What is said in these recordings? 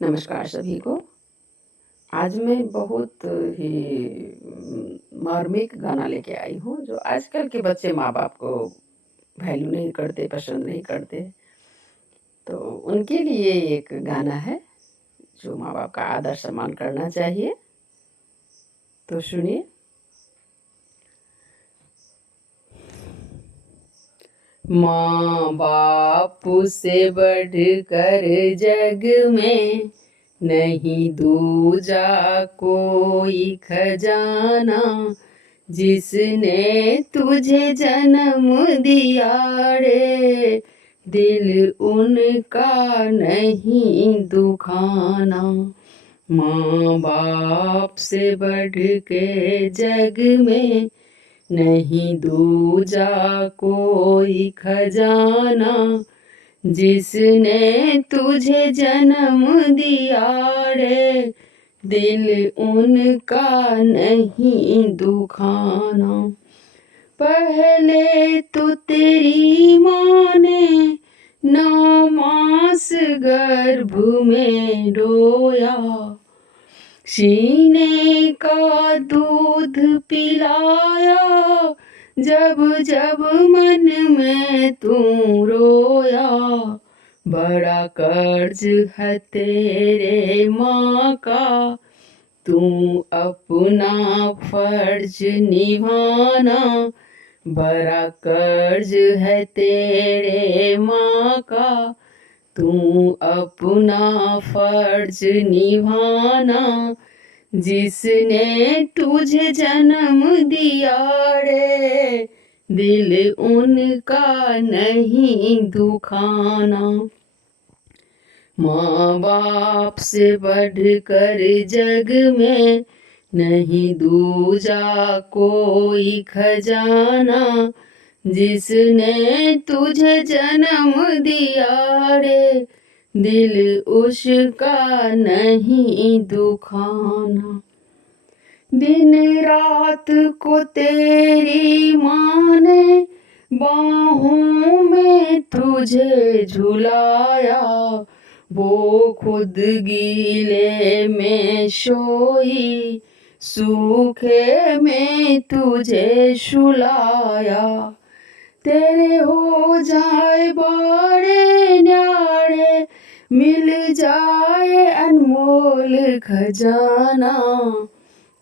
नमस्कार सभी को। आज मैं बहुत ही मार्मिक गाना लेके आई हूँ जो आजकल के बच्चे माँ बाप को वैल्यू नहीं करते, पसंद नहीं करते। तो उनके लिए एक गाना है जो माँ बाप का आदर सम्मान करना चाहिए। तो सुनिए। माँ बाप से बढ़कर जग में नहीं दूजा कोई खजाना। जिसने तुझे जन्म दिया रे, दिल उनका नहीं दुखाना। माँ बाप से बढ़ के जग में नहीं दूजा कोई खजाना। जिसने तुझे जन्म दिया रे, दिल उनका नहीं दुखाना। पहले तो तेरी माँ ने 9 मास गर्भ में रोया, सीने का दूध पिलाया। जब जब मन में तू रोया, बड़ा कर्ज है तेरे माँ का, तू अपना फर्ज निभाना। बड़ा कर्ज है तेरे माँ का, तू अपना फर्ज निभाना। जिसने तुझे जन्म दिया रे, दिल उनका नहीं दुखाना। माँ बाप से बढ़कर जग में नहीं दूजा कोई खजाना। जिसने तुझे जन्म दिया रे, दिल उसका नहीं दुखाना। दिन रात को तेरी माँ ने बाहों में तुझे झुलाया, वो खुद गीले में सोई, सूखे में तुझे सुलाया। तेरे हो जाए बड़े न्यारे, मिल जाए अनमोल खजाना।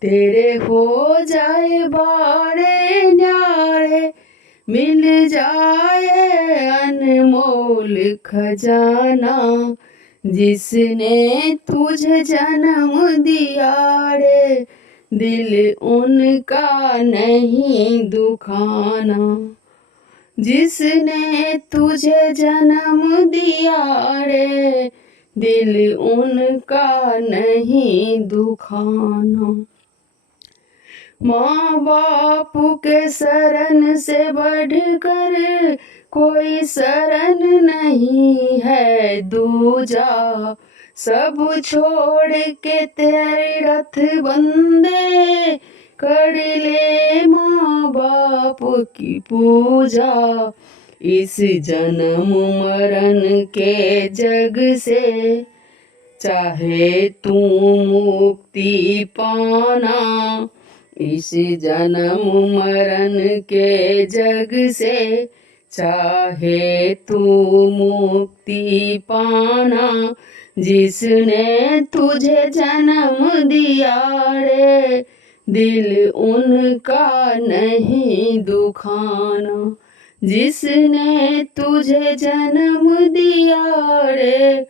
तेरे हो जाए बड़े न्यारे, मिल जाए अनमोल खजाना। जिसने तुझे जन्म दिया रे, दिल उनका नहीं दुखाना। जिसने तुझे जन्म दिया रे, दिल उनका नहीं दुखाना। माँ बाप के शरण से बढ़कर कोई शरण नहीं है दूजा। सब छोड़ के तेरे रथ बंदे, कर ले माँ बाप की पूजा। इस जन्म मरण के जग से चाहे तू मुक्ति पाना। इस जन्म मरण के जग से चाहे तू मुक्ति पाना। जिसने तुझे जन्म दिया रे, दिल उनका नहीं दुखाना। जिसने तुझे जन्म दिया रे,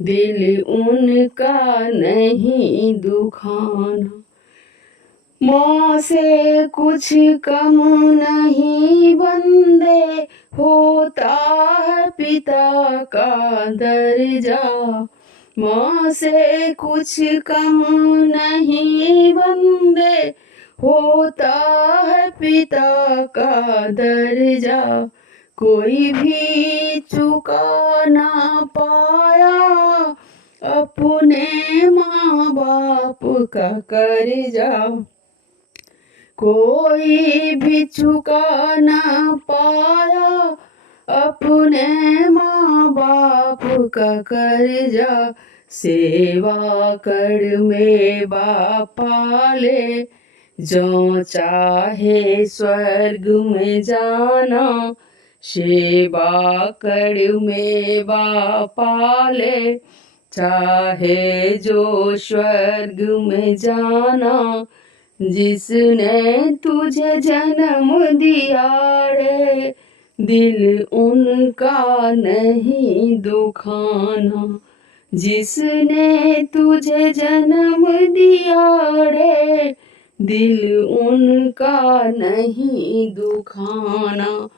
दिल उनका नहीं दुखाना। माँ से कुछ कम नहीं बंदे, होता है पिता का दर्जा। माँ से कुछ कम नहीं बंदे, होता है पिता का दर्जा। कोई भी चुका ना पाया अपने माँ बाप का कर्जा। कोई भी चुका ना पाया अपने माँ बाप का कर्जा सेवा कर में बाप पाले। जो चाहे स्वर्ग में जाना सेवा कर में बाप पाले। चाहे जो स्वर्ग में जाना जिसने तुझे जन्म दिया रे दिल उनका नहीं दुखाना। जिसने तुझे जन्म दिया रे दिल उनका नहीं दुखाना।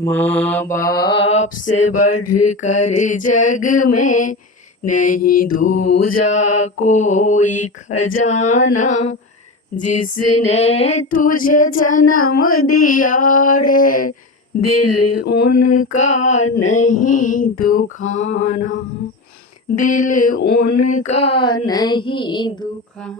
माँ बाप से बढ़कर जग में नहीं दूजा कोई खजाना। जिसने तुझे जन्म दिया रे दिल उनका नहीं दुखाना। दिल उनका नहीं दुखाना।